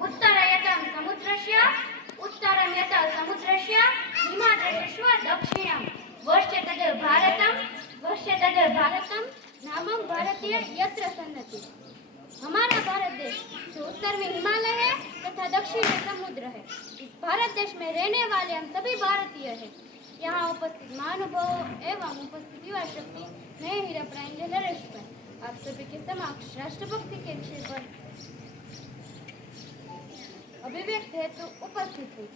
उत्तरयतं समुद्रस्य उत्तरं यत समुद्रस्य हिमाद्रशस्व दक्षिणं वर्ष्य तद् भारतं नामं भारतीय यत्र सन्नति। हमारा भारत देश जो उत्तर में हिमालय है तथा दक्षिण में समुद्र है, इस भारत देश में रहने वाले हम सभी भारतीय हैं। यहाँ उपस्थित महानुभावों एवं उपस्थित युवा शक्ति मैं हीराप्रांजल नरेश पर आप सभी के समक्ष राष्ट्रभक्ति के विषय पर अभिव्यक्त हेतु उपस्थित हुई।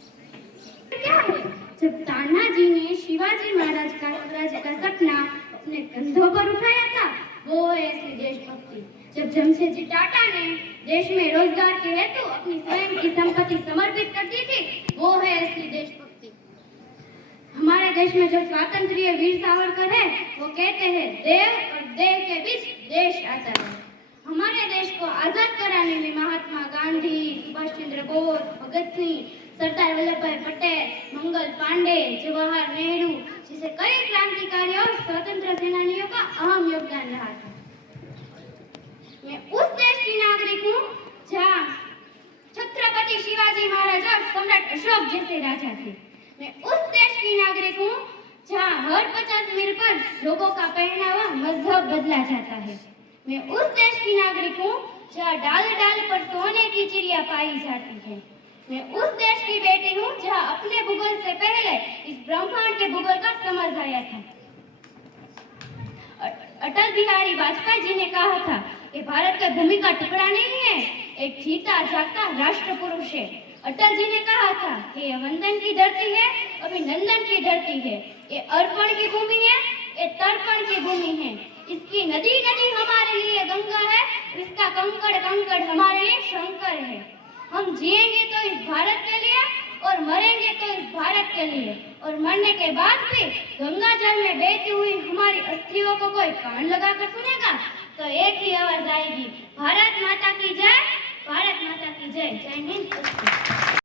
क्या है? जब तानाजी ने शिवाजी महाराज का सपना अपने कंधों पर उठाया था, वो है असली देशभक्ति। जब जमशेदजी टाटा ने देश में रोजगार के हेतु अपनी स्वयं की संपत्ति समर्पित कर दी थी, वो है असली देशभक्ति। हमारे देश में जो स्वातंत्र्य वीर सावरकर है, वो कहते हैं देव और देव के बीच देश आता है। हमारे देश को आजाद कराने में महात्मा गांधी, सुभाष चंद्र बोस, भगत सिंह, सरदार वल्लभ भाई पटेल, मंगल पांडे, जवाहर नेहरू जैसे कई क्रांतिकारियों और स्वतंत्र सेनानियों का अहम योगदान रहा था। मैं उस देश की नागरिक हूँ जहाँ छत्रपति शिवाजी महाराज और सम्राट अशोक जैसे राजा थे। मैं उस देश की नागरिक हूँ जहाँ हर 50 मील पर लोगों का पहनावा मजहब बदला जाता है। मैं उस देश की नागरिक हूँ जहाँ डाल डाल पर सोने की चिड़िया पाई जाती है। मैं उस देश की बेटी हूँ जहाँ अपने भूगोल से पहले इस ब्रह्मांड के भूगोल का समझ आया था। अटल बिहारी वाजपेयी जी ने कहा था कि भारत का भूमि का टुकड़ा नहीं है, एक जीता जागता राष्ट्र पुरुष है। अटल जी ने कहा था कि ये वंदन की धरती है, अभिनंदन की धरती है, ये अर्पण की भूमि है, ये तर्पण की भूमि है। इसकी नदी नदी हमारे लिए गंगा है, इसका कंकड़ कंकड़ हमारे लिए शंकर है। हम जिएंगे तो इस भारत के लिए और मरेंगे तो इस भारत के लिए, और मरने के बाद भी गंगा जल में बहती हुई हमारी अस्थियों को कोई कान लगाकर सुनेगा तो एक ही आवाज आएगी, भारत माता की जय, भारत माता की जय। जय हिंद।